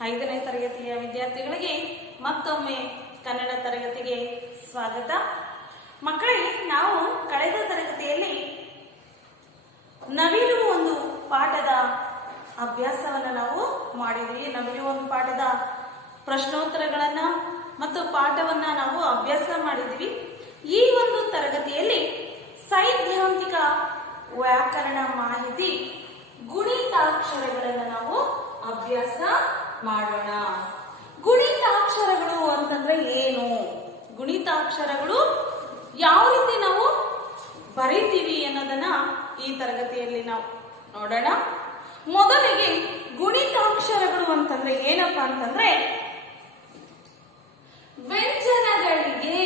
5ನೇ ತರಗತಿಯ ವಿದ್ಯಾರ್ಥಿಗಳಿಗೆ ಮತ್ತೊಮ್ಮೆ ಕನ್ನಡ ತರಗತಿಗೆ ಸ್ವಾಗತ. ಮಕ್ಕಳೇ, ನಾವು ಕಳೆದ ತರಗತಿಯಲ್ಲಿ ನವಿಲು ಒಂದು ಪಾಠದ ಅಭ್ಯಾಸವನ್ನು ನಾವು ಮಾಡಿದ್ವಿ. ನವಿಲು ಒಂದು ಪಾಠದ ಪ್ರಶ್ನೋತ್ತರಗಳನ್ನ ಮತ್ತು ಪಾಠವನ್ನ ನಾವು ಅಭ್ಯಾಸ ಮಾಡಿದ್ವಿ. ಈ ಒಂದು ತರಗತಿಯಲ್ಲಿ ಸೈದ್ಧಾಂತಿಕ ವ್ಯಾಕರಣ ಮಾಹಿತಿ ಗುಣಿತಾಕ್ಷರಗಳನ್ನು ನಾವು ಅಭ್ಯಾಸ ಮಾಡೋಣ. ಗುಣಿತಾಕ್ಷರಗಳು ಅಂತಂದ್ರೆ ಏನು, ಗುಣಿತಾಕ್ಷರಗಳು ಯಾವ ರೀತಿ ನಾವು ಬರೀತೀವಿ ಅನ್ನೋದನ್ನ ಈ ತರಗತಿಯಲ್ಲಿ ನಾವು ನೋಡೋಣ. ಮೊದಲಿಗೆ ಗುಣಿತಾಕ್ಷರಗಳು ಅಂತಂದ್ರೆ ಏನಪ್ಪಾ ಅಂತಂದ್ರೆ ವ್ಯಂಜನಗಳಿಗೆ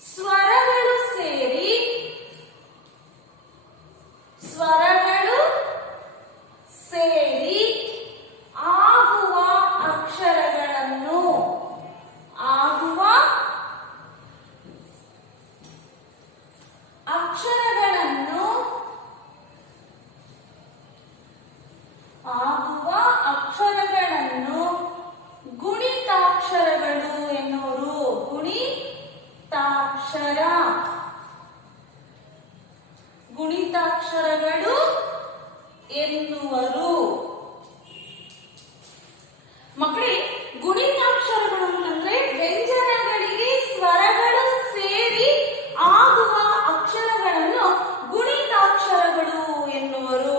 ಸ್ವರಗಳು ಸೇರಿ ಆಗುವ ಅಕ್ಷರಗಳನ್ನು ಗುಣಿತಾಕ್ಷರಗಳು ಎನ್ನುವರು. ಗುಣಿತಾಕ್ಷರಗಳು ಎನ್ನುವರು. ಮಕ್ಕಳೇ, ಗುಣಿತಾಕ್ಷರಗಳು ಅಂತಂದ್ರೆ ವ್ಯಂಜನಗಳಿಗೆ ಸ್ವರಗಳು ಸೇರಿ ಆಗುವ ಅಕ್ಷರಗಳನ್ನು ಗುಣಿತಾಕ್ಷರಗಳು ಎನ್ನುವರು.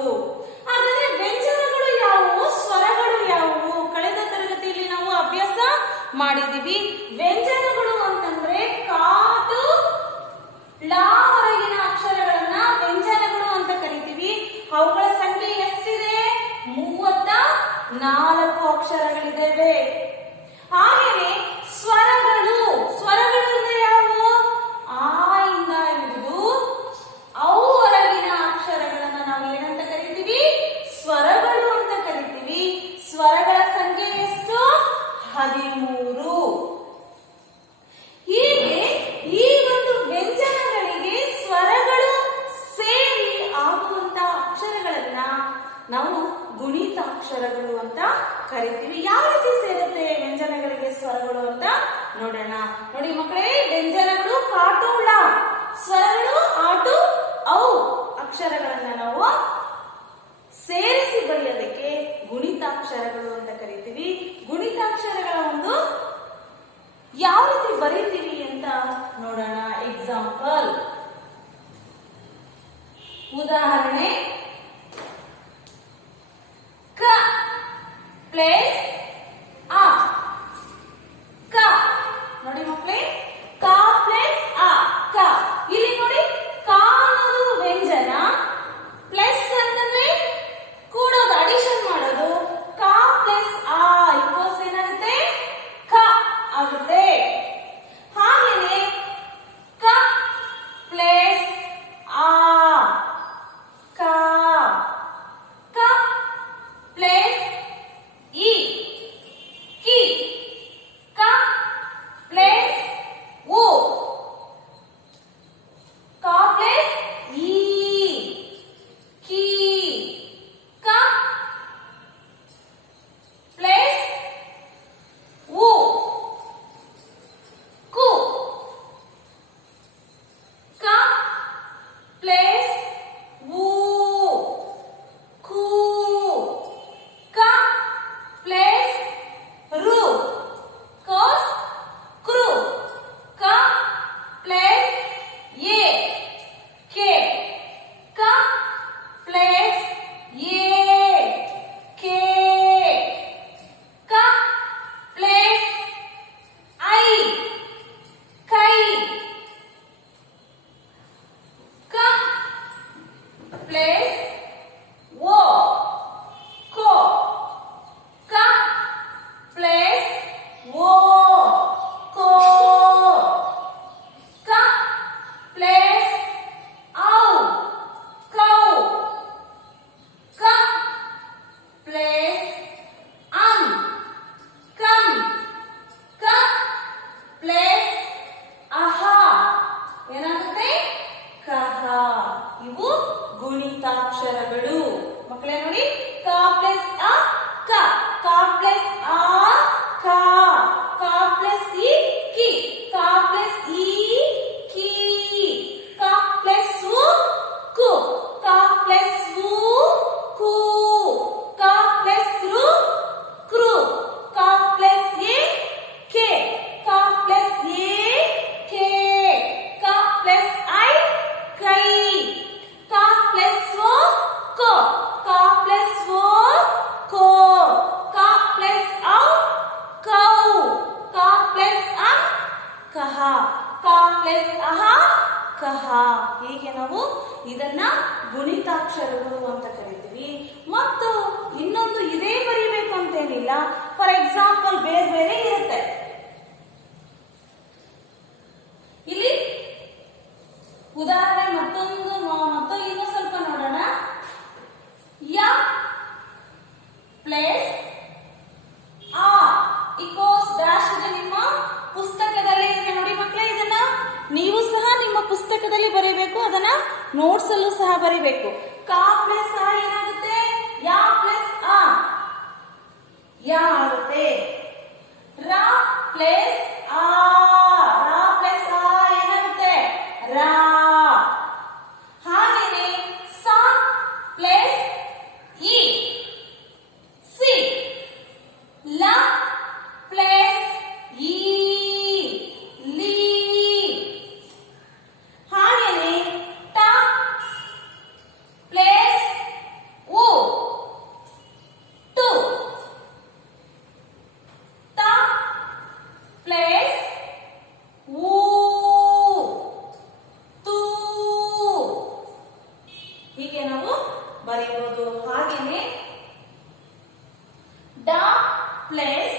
ಹಾಗಾದ್ರೆ ವ್ಯಂಜನಗಳು ಯಾವುವು, ಸ್ವರಗಳು ಯಾವುವು? ಕಳೆದ ತರಗತಿಯಲ್ಲಿ ನಾವು ಅಭ್ಯಾಸ ಮಾಡಿದೀವಿ. ವ್ಯಂಜನಗಳು ಅಂತಂದ್ರೆ ಕಾಟು ಲಾ ಹೊರಗಿನ ಅಕ್ಷರಗಳನ್ನ ವ್ಯಂಜನಗಳು ಅಂತ ಕರಿತೀವಿ. ಅವುಗಳ ಸಂಖ್ಯೆ ಎಷ್ಟಿದೆ? 34 ಅಕ್ಷರಗಳಿದ್ದೇವೆ. ಹಾಗೆಯೇ ಸ್ವರಗಳು ಅಂದ್ರೆ ಯಾವುವು? ಆ ಇಂದ ಹಿಡಿದು ಅವು ಹೊರಗಿನ ಅಕ್ಷರಗಳನ್ನ ನಾವು ಏನಂತ ಕರಿತೀವಿ? ಸ್ವರಗಳು ಅಂತ ಕರಿತೀವಿ. ಸ್ವರಗಳ ಸಂಖ್ಯೆ ಎಷ್ಟು? 13. ಹೀಗೆ ಈ ಒಂದು ವ್ಯಂಜನಗಳಿಗೆ ಸ್ವರಗಳು ಸೇರಿ ಆಗುವಂತಹ ಅಕ್ಷರಗಳನ್ನ ನಾವು ಗುಣಿತಾಕ್ಷರಗಳು ಅಂತ ಕರಿತೀವಿ. ಯಾವ ರೀತಿ ಸೇರುತ್ತೆ ವ್ಯಂಜನಗಳಿಗೆ ಸ್ವರಗಳು ಅಂತ ನೋಡೋಣ. ನೋಡಿ ಮಕ್ಕಳೇ, ವ್ಯಂಜನಗಳು ಕಾಟು ಳ, ಸ್ವರಗಳು ಆಟು ಔ ಅಕ್ಷರಗಳನ್ನ ನಾವು ಸೇರಿಸಿ ಬರೆಯೋದಕ್ಕೆ ಗುಣಿತಾಕ್ಷರಗಳು ಅಂತ ಕರಿತೀವಿ. ಗುಣಿತಾಕ್ಷರಗಳ ಒಂದು ಯಾವ ರೀತಿ ಬರೀತೀವಿ ಅಂತ ನೋಡೋಣ. ಎಕ್ಸಾಂಪಲ್, ಉದಾಹರಣೆ, ಕ ಪ್ಲೇಸ್ ಆ. ಕ ನೋಡಿ ಮಕ್ಕಳೇ, ಕ ಪ್ಲೇಸ್ ಆ, ಕ. ಇಲ್ಲಿ ನೋಡಿ, ಕ ಅನ್ನೋದು ವ್ಯಂಜನ, ಪ್ಲಸ್ ಅಂತಂದ್ರೆ ಕೂಡೋದು, ಅಡಿಷನ್ ಮಾಡೋದು. ಕ ಪ್ಲಸ್ ಆ ಈಕ್ವಲ್ಸ್ ಏನಾಗುತ್ತೆ? ಕ ಆಗುತ್ತೆ. ಹಾಗೇನೆ ಕ ಪ್ಲಸ್ ಆ, ಕ. ಕ ಪ್ಲಸ್ ಇ, ಕಿ. ಕ ಪ್ಲಸ್ ಉ, ಕ ಪ್ಲಸ್ ಇ, ಕಿ. ಕ ಪ್ಲಸ್ ಉ, ಕು. ಕ ಪ್ಲಸ್ ಉ, ಕು. ಕ ಪ್ಲಸ್ ರು, ಕೋಸ್ ಕ್ರು. ಕ ಪ್ಲಸ್ ಎ, ಕೆ. ಕ ಪ್ಲಸ್ ಎ, ಕೆ. ಕ ಪ್ಲಸ್ ಐ, ಕೈ. ಕ ಪ್ಲಸ್ ಓ, ಕೋ. ಕ ಪ್ಲಸ್ ಓ, ಕೋ. ಕ ಪ್ಲಸ್ ಔ, ಕೌ. ಕ ಪ್ಲಸ್ ಅಂ, ಕಂ. ಕ ಪ್ಲಸ್ ಅಹ ಏನಾಗುತ್ತೆ? ಕಹ. ಇವು ಗುಣಿತಾಕ್ಷರಗಳು. ಮಕ್ಕಳೇ ನೋಡಿ, ಕ ಪ್ಲಸ್ ಅ ಕ, ಕ ಪ್ಲಸ್ ಆ ಕ, ಕ ಪ್ಲಸ್ ಇ ಕಿ, ಕ ಪ್ಲಸ್ ಇ ಕಿ, ಕ ಪ್ಲಸ್ ಉ ಕು, ಕ ಪ್ಲಸ್ ಉ ಕು, ಕ ಪ್ಲಸ್ ರು ಕೃ, ಕ ಪ್ಲಸ್ ಎ ಕೆ, ಕ ಪ್ಲಸ್ ಎ ಕೆ, ಕ ಪ್ಲಸ್ ಐ ಕೈ, ಕ ಪ್ಲಸ್ ಓ ಕೋ, ಕ ಪ್ಲಸ್ ಓ ಕೋ, ಕ ಪ್ಲಸ್ ಔ ಕೌ, ಕ ಪ್ಲಸ್ ಅ ಕಹ, ಕ ಪ್ಲಸ್ ಅಹ ಕಹ. ಹೀಗೆ ನಾವು ಇದನ್ನ ಗುಣಿತಾಕ್ಷರಗಳು ಅಂತ ಕರಿತೀವಿ. ಮತ್ತು ಇನ್ನೊಂದು ಇದೇ ಬರೀಬೇಕು ಅಂತೇನಿಲ್ಲ. ಫಾರ್ ಎಕ್ಸಾಂಪಲ್ ಬೇರೆ ಬೇರೆ ಇರುತ್ತೆ. ಇಲ್ಲಿ ಉದಾಹರಣೆ ಮತ್ತೊಂದು ಇನ್ನೂ ಸ್ವಲ್ಪ ನೋಡೋಣ. ಯ ಪ್ಲಸ್ ಆ ಇಕೋಸ್ ಡ್ಯಾಶ್ ಇದೆ ನಿಮ್ಮ ಪುಸ್ತಕದಲ್ಲಿ ಇದೆ ನೋಡಿ ಮಕ್ಕಳೇ. ಇದನ್ನ ನೀವು ಸಹ ನಿಮ್ಮ ಪುಸ್ತಕದಲ್ಲಿ ಬರೀಬೇಕು, ಅದನ್ನ ನೋಟ್ಸ್ ಅಲ್ಲೂ ಸಹ ಬರೀಬೇಕು. ಕ ಪ್ಲಸ್ ಆ ಏನಾಗುತ್ತೆ? ಯ ಪ್ಲಸ್ ಆ ಯ ಆಗುತ್ತೆ. ರ ಪ್ಲಸ್ ಆ, ರ ಪ್ಲಸ್ ಆ ಏನಾಗುತ್ತೆ? ರ. ಹಾಗೇನೆ ಸ ಪ್ಲಸ್ ಇ ಸಿ, ಲ ಪ್ಲಸ್ ಇ ಲಿ. ಹಾಗೇನೆ ಟ ಪ್ಲಸ್ ಉ ಟು, ತ ಪ್ಲಸ್ ಊ ತು. ಹೀಗೆ ನಾವು ಬರೆಯಬಹುದು. ಹಾಗೇನೆ ಡ ಪ್ಲಸ್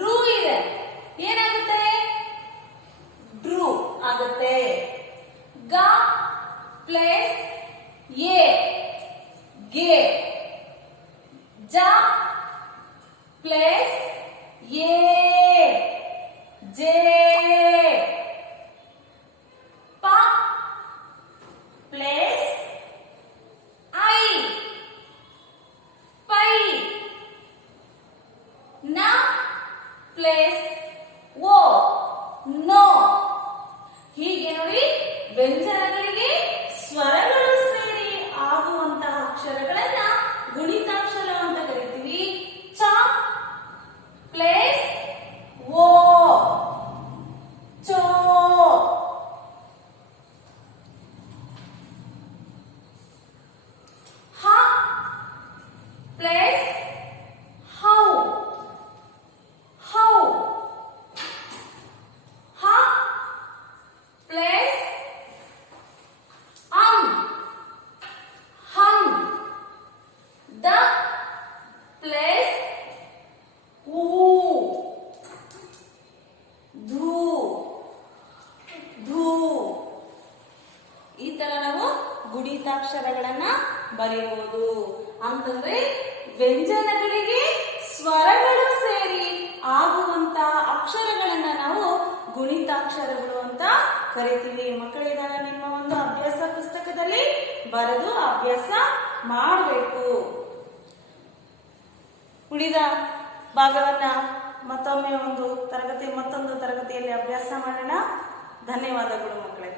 ರು ಇದೆ, ಏನಾಗುತ್ತೆ? ಡ್ರೂ ಆಗುತ್ತೆ. ಗ ಪ್ಲಸ್ ಎ ಗೆ, ಜ ಪ್ಲಸ್ ಎ ಜೆ, ಪ ಪ್ಲಸ್ ಐ ಪೈ, ನ ಪ್ಲಸ್ ಓ ನೋ. ಹೀಗೆ ನೋಡಿ ವ್ಯಂಜನಗಳಿಗೆ ಸ್ವರಗಳು ಸೇರಿ ಆಗುವಂತಹ ಅಕ್ಷರಗಳನ್ನ ಗುಣಿತಾಕ್ಷರ ಅಂತ ಕರಿತೀವಿ. ಚ ಪ್ಲಸ್ ಓ ಚೋ, ಹ ಪ್ಲಸ್ ಹೌ ಹೌ, ಹ ಪ್ಲಸ್ ಹಂ, ದ ಪ್ಲಸ್ ಊ ಧೂ ಧೂ. ಈ ತರ ನಾವು ಗುಣಿತಾಕ್ಷರಗಳನ್ನ ಬರೆಯಬಹುದು. ಅಂತಂದ್ರೆ ವ್ಯಂಜನಗಳಿಗೆ ಸ್ವರಗಳು ಸೇರಿ ಆಗುವಂತಹ ಅಕ್ಷರಗಳನ್ನ ನಾವು ಗುಣಿತಾಕ್ಷರಗಳು ಅಂತ ಕರಿತೀವಿ. ಮಕ್ಕಳಿದಾರ ನಿಮ್ಮ ಒಂದು ಅಭ್ಯಾಸ ಪುಸ್ತಕದಲ್ಲಿ ಬರೆದು ಅಭ್ಯಾಸ ಮಾಡಬೇಕು. ಉಳಿದ ಭಾಗವನ್ನ ಮತ್ತೊಂದು ತರಗತಿಯಲ್ಲಿ ಅಭ್ಯಾಸ ಮಾಡೋಣ. ಧನ್ಯವಾದಗಳು ಮಕ್ಕಳೇ.